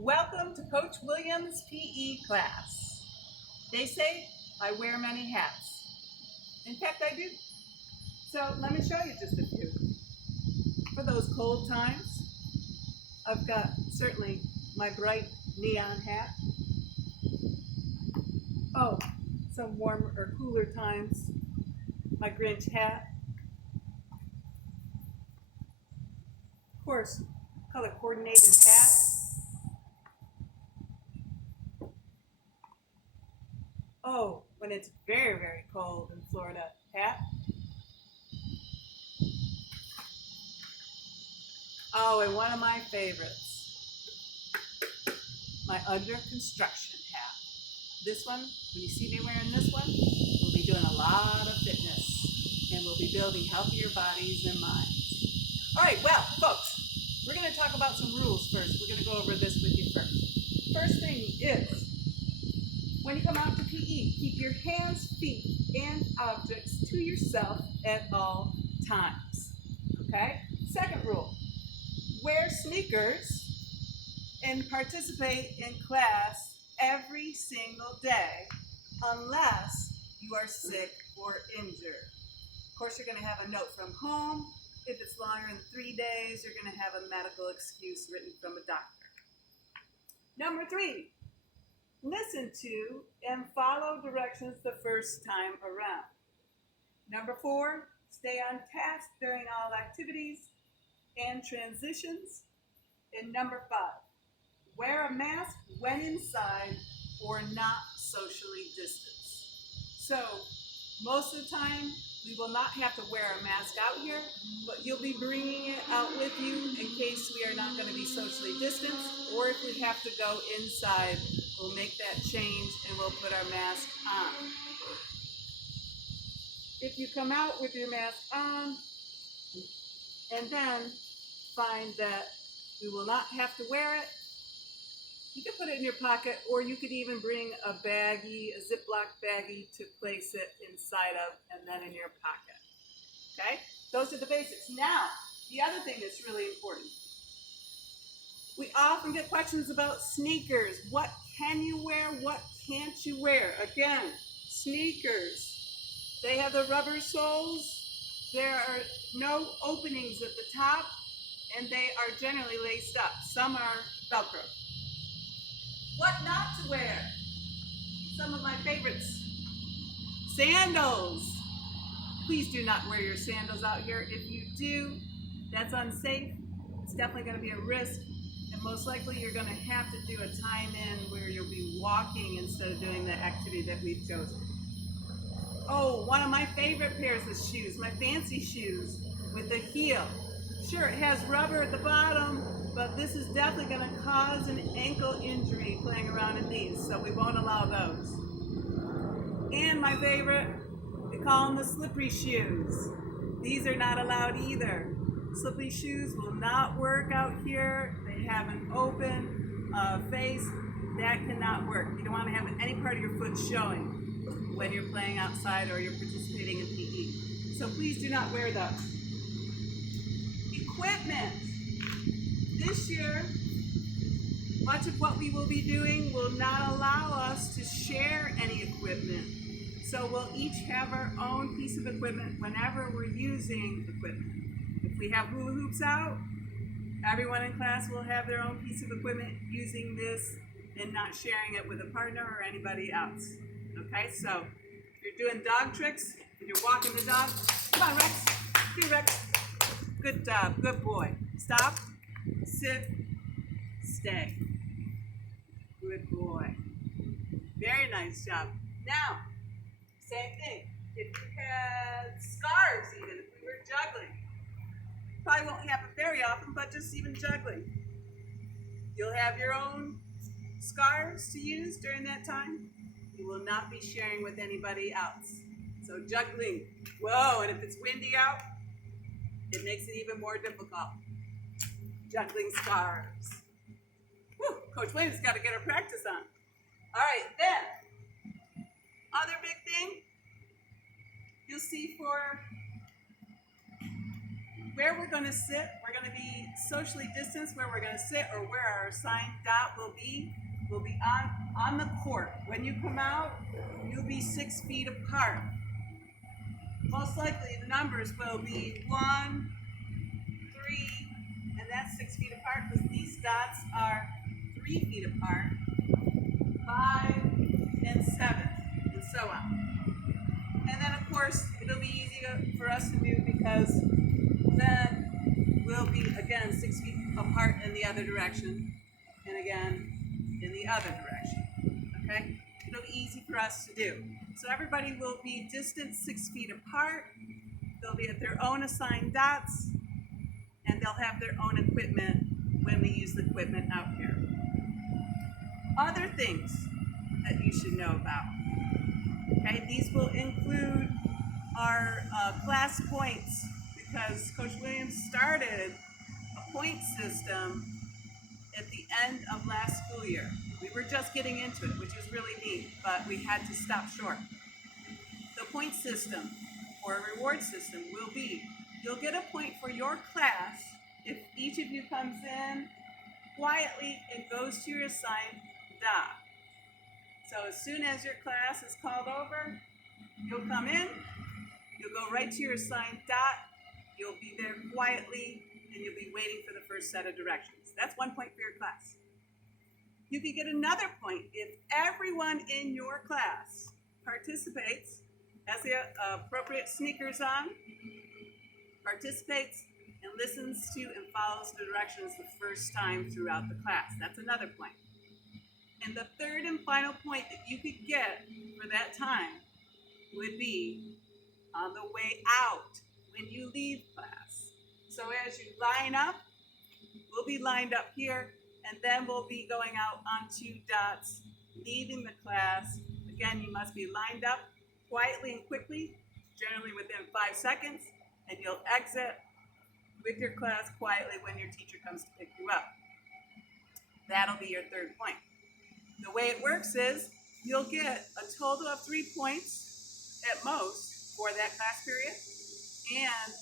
Welcome to Coach Williams' PE class. They say I wear many hats. In fact, I do. So let me show you just a few. For those cold times, I've got certainly my bright neon hat. Oh, some warmer or cooler times, my Grinch hat. Of course, color coordinated hat. Oh, when it's very, very cold in Florida, hat. Oh, and one of my favorites, my under construction hat. This one, when you see me wearing this one, we'll be doing a lot of fitness and we'll be building healthier bodies and minds. All right, well, folks, we're going to talk about some rules first. We're going to go over this with you first. First thing is, when you come out to PE, keep your hands, feet, and objects to yourself at all times. Okay? Second rule, wear sneakers and participate in class every single day unless you are sick or injured. Of course, you're going to have a note from home. If it's longer than 3 days, you're going to have a medical excuse written from a doctor. Number 3, listen to and follow directions the first time around. Number 4, stay on task during all activities and transitions. And number 5, wear a mask when inside or not socially distanced. So most of the time, we will not have to wear a mask out here, but you'll be bringing it out with you in case we are not going to be socially distanced, or if we have to go inside, we'll make that change and we'll put our mask on. If you come out with your mask on and then find that you will not have to wear it, you can put it in your pocket, or you could even bring a baggie, a ziploc baggie to place it inside of and then in your pocket. Okay? Those are the basics. Now, the other thing that's really important. We often get questions about sneakers. What can you wear? What can't you wear? Again, sneakers. They have the rubber soles. There are no openings at the top, and they are generally laced up. Some are Velcro. What not to wear? Some of my favorites. Sandals. Please do not wear your sandals out here. If you do, that's unsafe. It's definitely going to be a risk. And most likely you're going to have to do a time in where you'll be walking instead of doing the activity that we've chosen. Oh, one of my favorite pairs of shoes, my fancy shoes with the heel. Sure, it has rubber at the bottom, but this is definitely going to cause an ankle injury playing around in these, so we won't allow those. And my favorite, we call them the slippery shoes. These are not allowed either. Slippery shoes will not work out here. They have an open face. That cannot work. You don't want to have any part of your foot showing when you're playing outside or you're participating in PE. So please do not wear those. Equipment. This year, much of what we will be doing will not allow us to share any equipment. So we'll each have our own piece of equipment whenever we're using equipment. If we have hula hoops out, everyone in class will have their own piece of equipment using this and not sharing it with a partner or anybody else. Okay, so if you're doing dog tricks, if you're walking the dog, come on Rex, do Rex. Good job, good boy. Stop, sit, stay. Good boy. Very nice job. Now, same thing. If you had scarves even, if we were juggling, probably won't happen very often, but just even juggling. You'll have your own scarves to use during that time. You will not be sharing with anybody else. So juggling, whoa, and if it's windy out, it makes it even more difficult. Juggling scarves. Whew, Coach Williams got to get her practice on. All right, then, other big thing you'll see for Where we're going to sit, we're going to be socially distanced. Where we're going to sit or where our assigned dot will be on the court. When you come out, you'll be 6 feet apart. Most likely the numbers will be 1, 3, and that's 6 feet apart because these dots are 3 feet apart, 5, and 7, and so on. And then of course it'll be easier for us to do because then we'll be again 6 feet apart in the other direction, and again in the other direction. Okay? It'll be easy for us to do. So everybody will be distant 6 feet apart. They'll be at their own assigned dots, and they'll have their own equipment when we use the equipment out here. Other things that you should know about. Okay, these will include our class points, because Coach Williams started a point system at the end of last school year. We were just getting into it, which is really neat, but we had to stop short. The point system or reward system will be, you'll get a point for your class if each of you comes in quietly and goes to your assigned dot. So as soon as your class is called over, you'll come in, you'll go right to your assigned dot, you'll be there quietly, and you'll be waiting for the first set of directions. That's 1 point for your class. You can get another point if everyone in your class participates, has the appropriate sneakers on, participates, and listens to and follows the directions the first time throughout the class. That's another point. And the third and final point that you could get for that time would be on the way out when you leave class. So as you line up, we'll be lined up here, and then we'll be going out on 2 dots, leaving the class. Again, you must be lined up quietly and quickly, generally within 5 seconds, and you'll exit with your class quietly when your teacher comes to pick you up. That'll be your third point. The way it works is you'll get a total of 3 points at most for that class period, and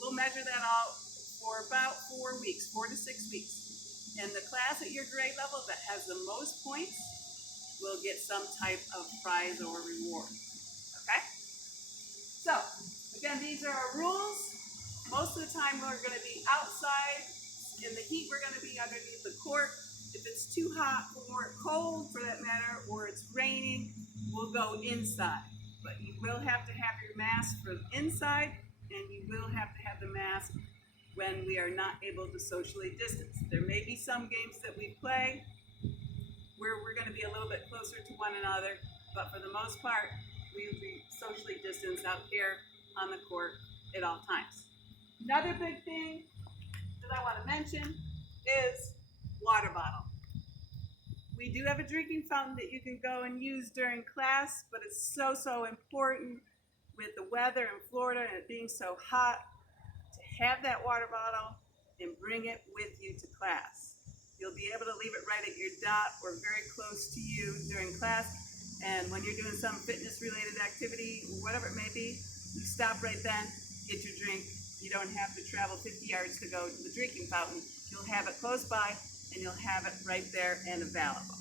we'll measure that out for about 4 weeks, 4 to 6 weeks. And the class at your grade level that has the most points will get some type of prize or reward. Okay? So, again, these are our rules. Most of the time we're going to be outside. In the heat, we're going to be underneath the court. If it's too hot or cold, for that matter, or it's raining, we'll go inside. But you will have to have your mask for inside, and you will have to have the mask when we are not able to socially distance. There may be some games that we play where we're going to be a little bit closer to one another, but for the most part, we will be socially distanced out here on the court at all times. Another big thing that I want to mention is water bottle. We do have a drinking fountain that you can go and use during class, but it's so important with the weather in Florida and it being so hot to have that water bottle and bring it with you to class. You'll be able to leave it right at your dot or very close to you during class, and when you're doing some fitness related activity, whatever it may be, you stop right then, get your drink. You don't have to travel 50 yards to go to the drinking fountain. You'll have it close by and you'll have it right there and available.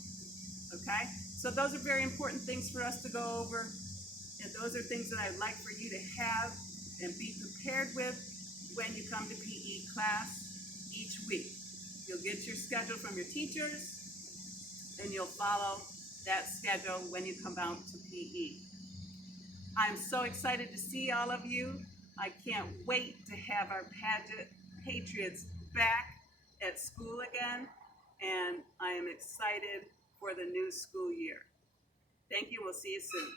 Okay? So those are very important things for us to go over, and those are things that I'd like for you to have and be prepared with when you come to PE class each week. You'll get your schedule from your teachers, and you'll follow that schedule when you come out to PE. I'm so excited to see all of you. I can't wait to have our Padgett Patriots back at school again, and I am excited for the new school year. Thank you. We'll see you soon.